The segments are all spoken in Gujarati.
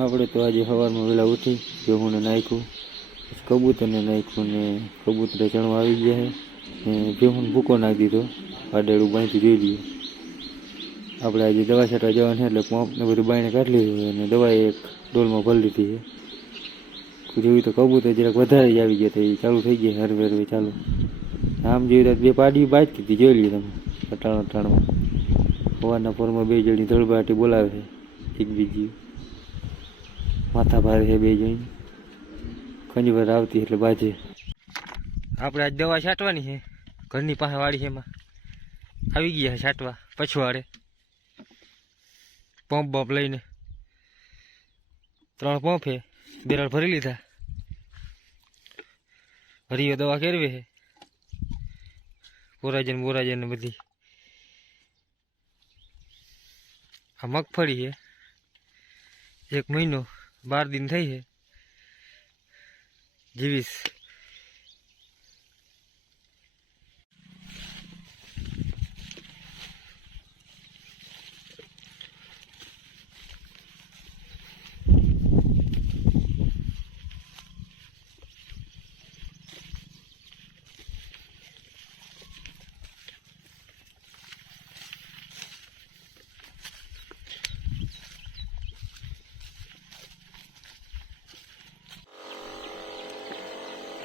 આપણે તો આજે સવારમાં વહેલા ઉઠી ભેહુંને નાખ્યું, કબૂતરને નાખ્યું ને કબૂતરે ચણવા આવી ગયા છે ને ભેહુંને ભૂકો નાખી દીધો, પાડેડું બાંધી જોઈ લઈએ. આપણે આજે દવા છાંટવા જવાનું છે એટલે પંપને બધું બાયણે કાઢી લીધું અને દવા એક ડોલમાં ભરી લીધી છે. જોયું તો કબૂતર જરાક વધારે જ આવી ગયા, તો એ ચાલુ થઈ ગયા હરવે હરવે ચાલુ. આમ જોયું તો બે પાડી બાજતી હતી, જોઈ લઈએ તમે અટાણમાં. સવારના પોરમાં બે જણી ધડબાટી બોલાવે છે, એક બીજી માથા ભારે છે, બે જણી ખંજવાર આવતી એટલે બાજે. આપણે આજ દવા છાંટવાની છે, ઘરની પાસે વાળી છે, એમાં આવી ગયા છે છાંટવા પછવાડે. પંપ બમ્પ લઈને 3 પંપ છે, બેરલ ભરી લીધા. હરિયો દવા કેરવે છે, બોરાજન બધી. આ મગફળી છે, 1 મહિનો 12 દિન થઈ છે, જીવીશ.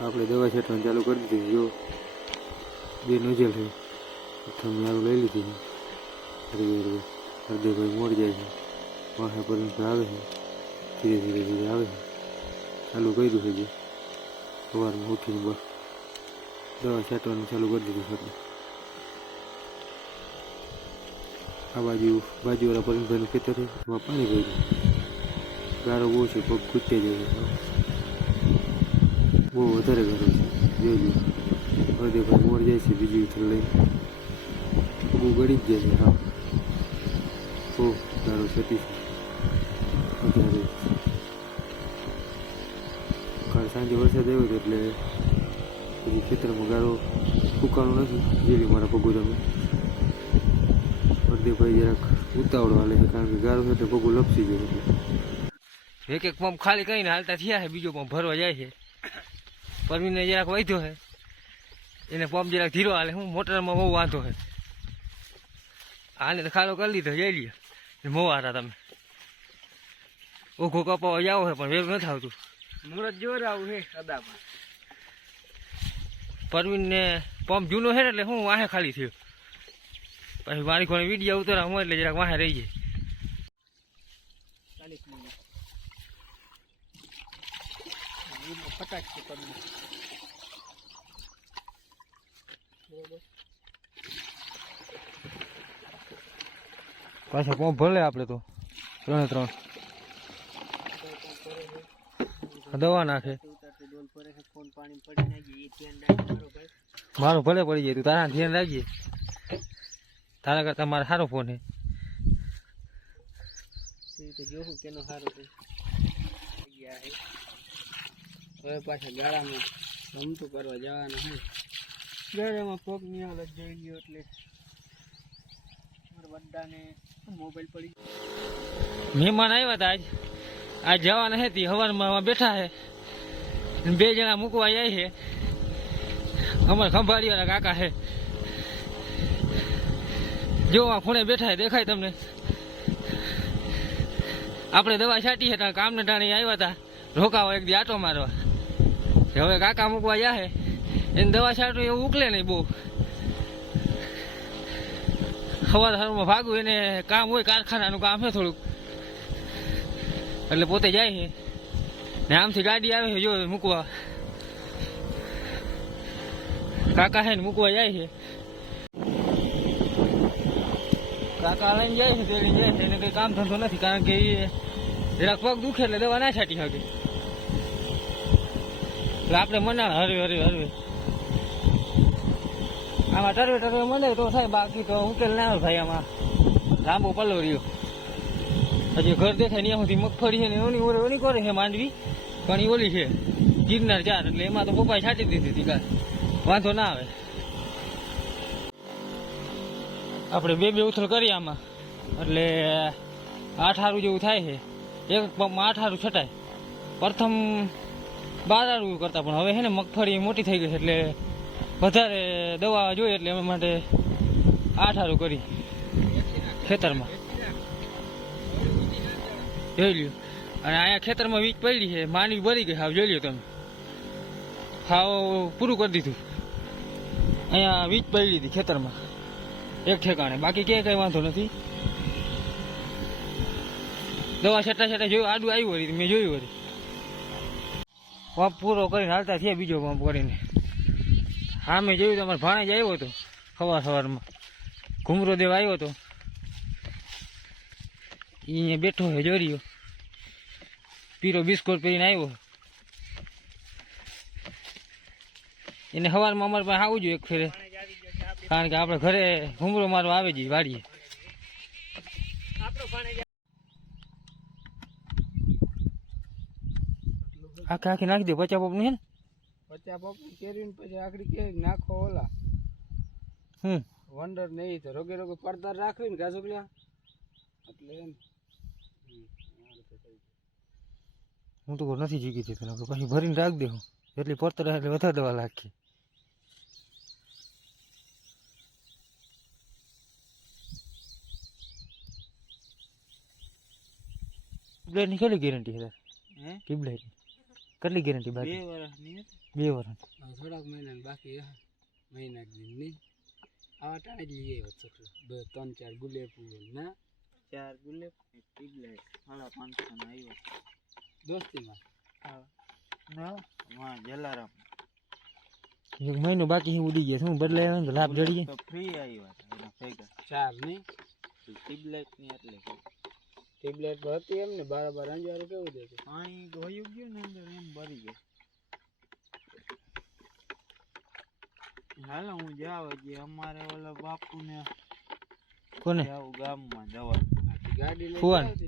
આપણે દવા છાંટવાનું ચાલુ કરી દીધી. જો 2 નોઝલ છે, પ્રથમ યારું લઈ લીધી છે. હૃદયભાઈ મોડ જાય છે, વાહે પર આવે છે, ધીરે ધીરે આવે છે. ચાલુ કર્યું છે, જે સવારમાં ઉઠીને બસ દવા છાંટવાનું ચાલુ કરી દીધું છે. આ બાજુવાળા પરેશભાઈનું ખેતર છે, એમાં પાણી ભર્યું. ગારો બહુ છે, પગ ખૂટે જાય છે, બહુ વધારે ગારો છે. જોઈ હૃદયભાઈ મોર જાય છે, બીજી ઉથલ લઈ બહુ ગળી જ જાય છે. હા, બહુ ગારો છતી છે વધારે. કાલ સાંજે વરસાદ આવ્યો હતો એટલે પછી ખેતરમાં ગારો ફૂંકાણો નથી. જેલી મારા પગું તમે હૃદયભાઈ જરાક ઉતાવળો હાલે છે, કારણ કે ગારો છે એટલે પગું લપસી ગયો. એટલે એક પંપ ખાલી કરીને હાલતા થયા છે, બીજો પંપ ભરવા જાય છે. પરવીને જરાક વધ્યો છે, એને પંપ જરાક ધીરો હાલે. હું મોટરમાં બહુ વાંધો છે, આને તો ખાલો કરી લીધો. જઈ લઈએ મોવારા તમે ઓઘો કપાવા જાવ છે, પણ વેરું નથી આવતું. મુરત જોર આવું છે સદામાં. પરવીનને પંપ જૂનો છે ને એટલે હું વાહે ખાલી થયો. પછી મારી કોને વિડીયો ઉતરા હું એટલે જરાક વાહે રહી જાય. પાછા પંપ ભલે આપણે તો 3 દવા નાખે. મારો ભલે પડી જાય, તું તારા ધ્યાન રાખજે. તારા કરતા મારો સારો ફોન છે, જોવું કેનો સારો છે. હવે પાછા ગાળામાં રમતું કરવા જવાનું છે. ગાળામાં પગ ની હાલત જોઈ ગયો એટલે મારા બધાને મોબાઈલ પડી ગયો. મહેમાન આવ્યા હતા આજ જવાના છે, તે હવારમાં બેઠા છે. 2 જણા મૂકવા જાય છે, અમારા ખંભાળી વાળા કાકા છે. જો આ ખૂણે બેઠા છે, દેખાય તમને. આપણે દવા છાંટી છે, કામને ટાણે આવ્યા હતા રોકાવા, એક દી આટો મારવા. હવે કાકા મૂકવા જાય, એને દવા છાંટું એવું ઉકલે નહીં બહુ. સવારમાં ભાગું, એને કામ હોય, કારખાનાનું કામ છે થોડુંક, એટલે પોતે જાય છે. ને આમથી ગાડી આવે છે, જો મૂકવા કાકા છે ને મૂકવા જાય છે. કાકા લઈને જાય છે, તેડીને જાય છે. એને કંઈ કામ ધંધો નથી, કારણ કે એ જરાક પગ દુખે એટલે દવા ના છાંટી શકે. એટલે આપણે મનાણ હરવે આમાં ટરવે મળે તો થાય, બાકી તો ઉકેલ ના આવે ભાઈ. આમાં લાંબો પલ્લો રહ્યો. હજી ઘર દેખાય ને સુધી મગફળી છે ને ઓની કરે છે માંડવી, પણ એ ઓલી છે ગિરનાર 4, એટલે એમાં તો પપ્પાએ છાંટી દીધી હતી. કાલ વાંધો ના આવે. આપણે 2 ઉથલ કરી આમાં, એટલે 8 જેવું થાય છે. એક પંપમાં 8 હારું છટાય. પ્રથમ 12 હારું કરતા, પણ હવે છે ને મગફળી મોટી થઈ ગઈ છે એટલે વધારે દવા જોઈએ, એટલે એના માટે 8 હારું કરી ખેતરમાં જોઈ લ્યો. અને અહીંયા ખેતરમાં વીજ પડી છે, માંડવી ભરી ગઈ હાવ, જોઈ લ્યો તમે, હાવ પૂરું કરી દીધું. અહીંયા વીજ પડી હતી ખેતરમાં એક ઠેકાણે, બાકી ક્યાંય કઈ વાંધો નથી. દવા છટા જોયું, આડું આવ્યું વળી, મેં જોયું વળી. પંપ પૂરો કરીને હાલતા થયા, બીજો પંપ કરીને. હા, મેં જોયું તમારે ભાણેજ આવ્યો હતો સવારમાં, ઘુમરો દેવ આવ્યો હતો, અહીંયા બેઠો છે જોર્યો, પીરો બિસ્કોટ પહેરીને આવ્યો. એને સવારમાં અમારે પાસે આવવું જોઈએ એક ફેરે, કારણ કે આપણે ઘરે ઘુમરો મારવા આવે છે વાડીએ. આખી નાખી દે 50 પપ નું, છે ને 50 પપ કેરી પછી આખડી કે નાખો ઓલા વંડર નહીં તો રોગે પડદાર રાખવી ને ગાજુકલ્યા, એટલે એમ હું તો નથી જીગી હતી તને, પછી ભરીને રાખ દે, હું એટલી પડતર એટલે વધારે દવા લાગી. ટ્યુબલાઇટ ની કેટલી ગેરંટી છે? ટ્યુબલાઇટ કેટલી ગેરંટી બાકી? 2 વર્ષની 2 વર્ષ, થોડાક મહિના બાકી મહિના નહીં. આવા ટાણે જ લઈએ છોકરો 3-4 ગુલેબ ના 4 ગુલેબ ટ્યુબલાઇટ 550 માં આવ્યો દોસ્તીમાં. હા જલારામ એક મહિનો બાકી ઉડી ગયા, શું બદલાય તો લાભ જડીએ તો ફ્રી આવ્યા એના ભેગા 4 નહીં ટ્યુબલાઇટ ની, એટલે ટ્યુબલાઇટ હતી એમ ને 12 અંજારું કેવું દેતું, પાણી ધોયું ગયું ને અંદર એમ ભરી ગયું. હાલો હું જાવ, જે અમારે ઓલા બાપુ ને કોને જાવ ગામમાં દવા, ગાડી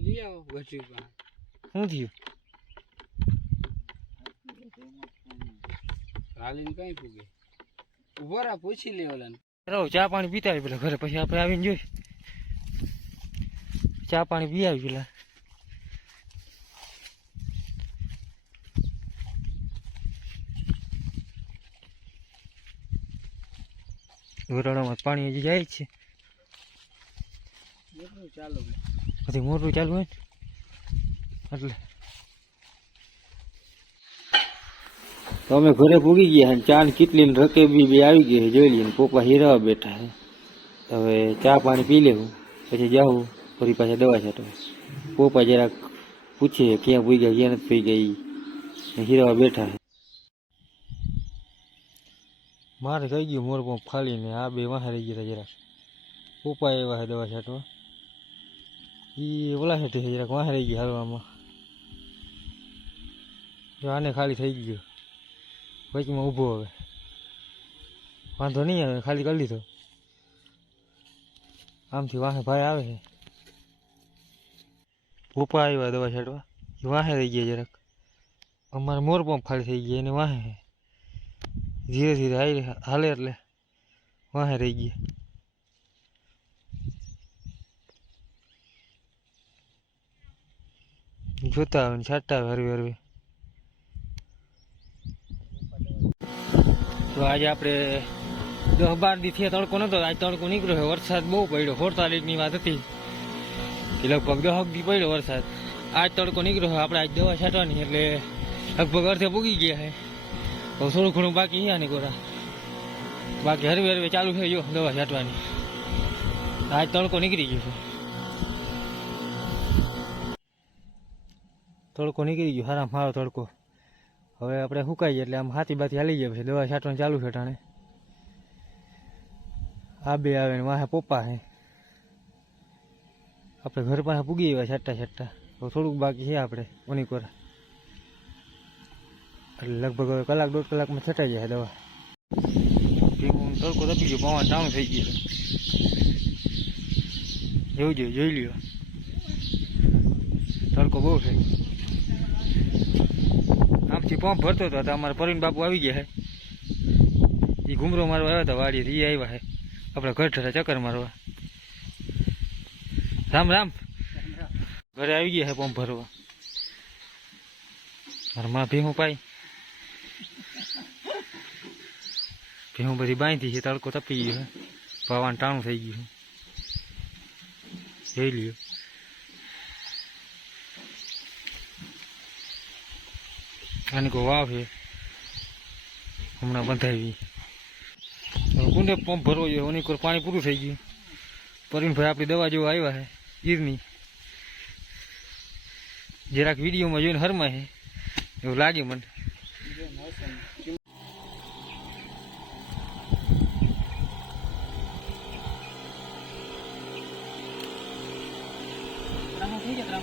લઈ આવો ગઠી પાસે. શું થયું? હાલીને કઈ પૂગે, ઉભો રા પૂછી લે ઓલાને. રહો, ચા પાણી પીતા આવી પેલા ઘરે, પછી આપણે આવીને જોઈ ચા પાણી પી આવી પેલા. વરાળામાં પાણી હજી જાય જ છે, ચાલો પછી મોટું ચાલુ હોય ને એટલે. તો અમે ઘરે પૂગી ગયા અને ચા ને કેટલી ને રકેબી બે આવી ગઈ છે, જોઈ લઈએ. પપ્પા હીરાવા બેઠા છે, હવે ચા પાણી પી લેવું પછી જાઉં ફરી પાછા દવા છાંટવા. પપ્પા જરાક પૂછે ક્યાં પૂગ્યા ક્યાં નથી પૂગ્યા, હીરાવા બેઠા છે. મારે થઈ ગયું મોર પંપ ખાલી ને આ બે વાહે રહી ગયા જરાક. પપ્પા એવા દવા છાંટવા, એ ઓલા હેઠે જરાક વાહે રહી ગયા હાલવામાં. જો આને ખાલી થઈ ગયો, વચમાં ઊભો, હવે વાંધો નહીં આવે, ખાલી કરી લીધો. આમથી વાહે ભાઈ આવે છે, પપ્પા આવ્યા દવા છાંટવા, એ વાહે રહી ગયા જરાક. અમારે મોર પંપ ખાલી થઈ ગયા, એને વાહે ધીરે ધીરે હાલે એટલે વાહે રહી ગયા. જોતા આવે ને છાંટતા આવે હરવે હરવે. તો આજે આપણે 10-12 દી થયા તડકો નતો, આજ તડકો નીકળ્યો છે. વરસાદ બહુ પડ્યો, 14 તારીખની વાત હતી કે લગભગ 10 દી પડ્યો વરસાદ. આજ તડકો નીકળ્યો છે. આપણે આજ દવા છાંટવાની એટલે લગભગ અડધે પૂગી ગયા છે. તો થોડું ઘણું બાકી છે આની કોરા, બાકી હરવે હરવે ચાલુ થઈ ગયો દવા છાંટવાની. આજ તડકો નીકળી ગયો છે, તડકો નીકળી ગયો, સારામાં સારો તડકો. હવે આપણે સુકાઈ જાય એટલે આમ હાથી બાથી હાલી જાય, પછી દવા છાંટવાનું ચાલુ છે ટાણે. આ બે આવે ને વાહે પપ્પા છે. આપણે ઘર પાસે પૂગી આવ્યા છાંટતા છાંટતા, તો થોડુંક બાકી છે આપણે ઓની કોરા, એટલે લગભગ હવે કલાક 1.5 કલાકમાં છટાઈ જાય દવા. ભીમું તડકો તપી ગયો, પવન ટાણું થઈ ગયું. જોઈ લ્યો, તડકો બહુ છે. આમથી પંપ ભરતો હતો તો અમારા પરવીન બાપુ આવી ગયા છે, એ ઘુમરો મારવા આવ્યા હતા વાડીએ, એ આવ્યા છે આપણે ઘર ઠરા ચક્કર મારવા. રામ રામ, ઘરે આવી ગયા છે પંપ ભરવા. ઘરમાં ભેહું પાઈ ભેહું બધી બાંધી છે, તડકો તપી ગયો છે, પવન ટાણું થઈ ગયું જોઈ લ્યો. આની કોઈ વાવ છે હમણાં બંધાવી, કુંડે પંપ ભરવો જોઈએ, ઓની કોઈ પાણી પૂરું થઈ ગયું. પરવીનભાઈ આપણી દવા જેવા આવ્યા છે ગીરની, જરાક વિડીયોમાં જોઈને હરમાય છે એવું લાગે મને. થઈ જાય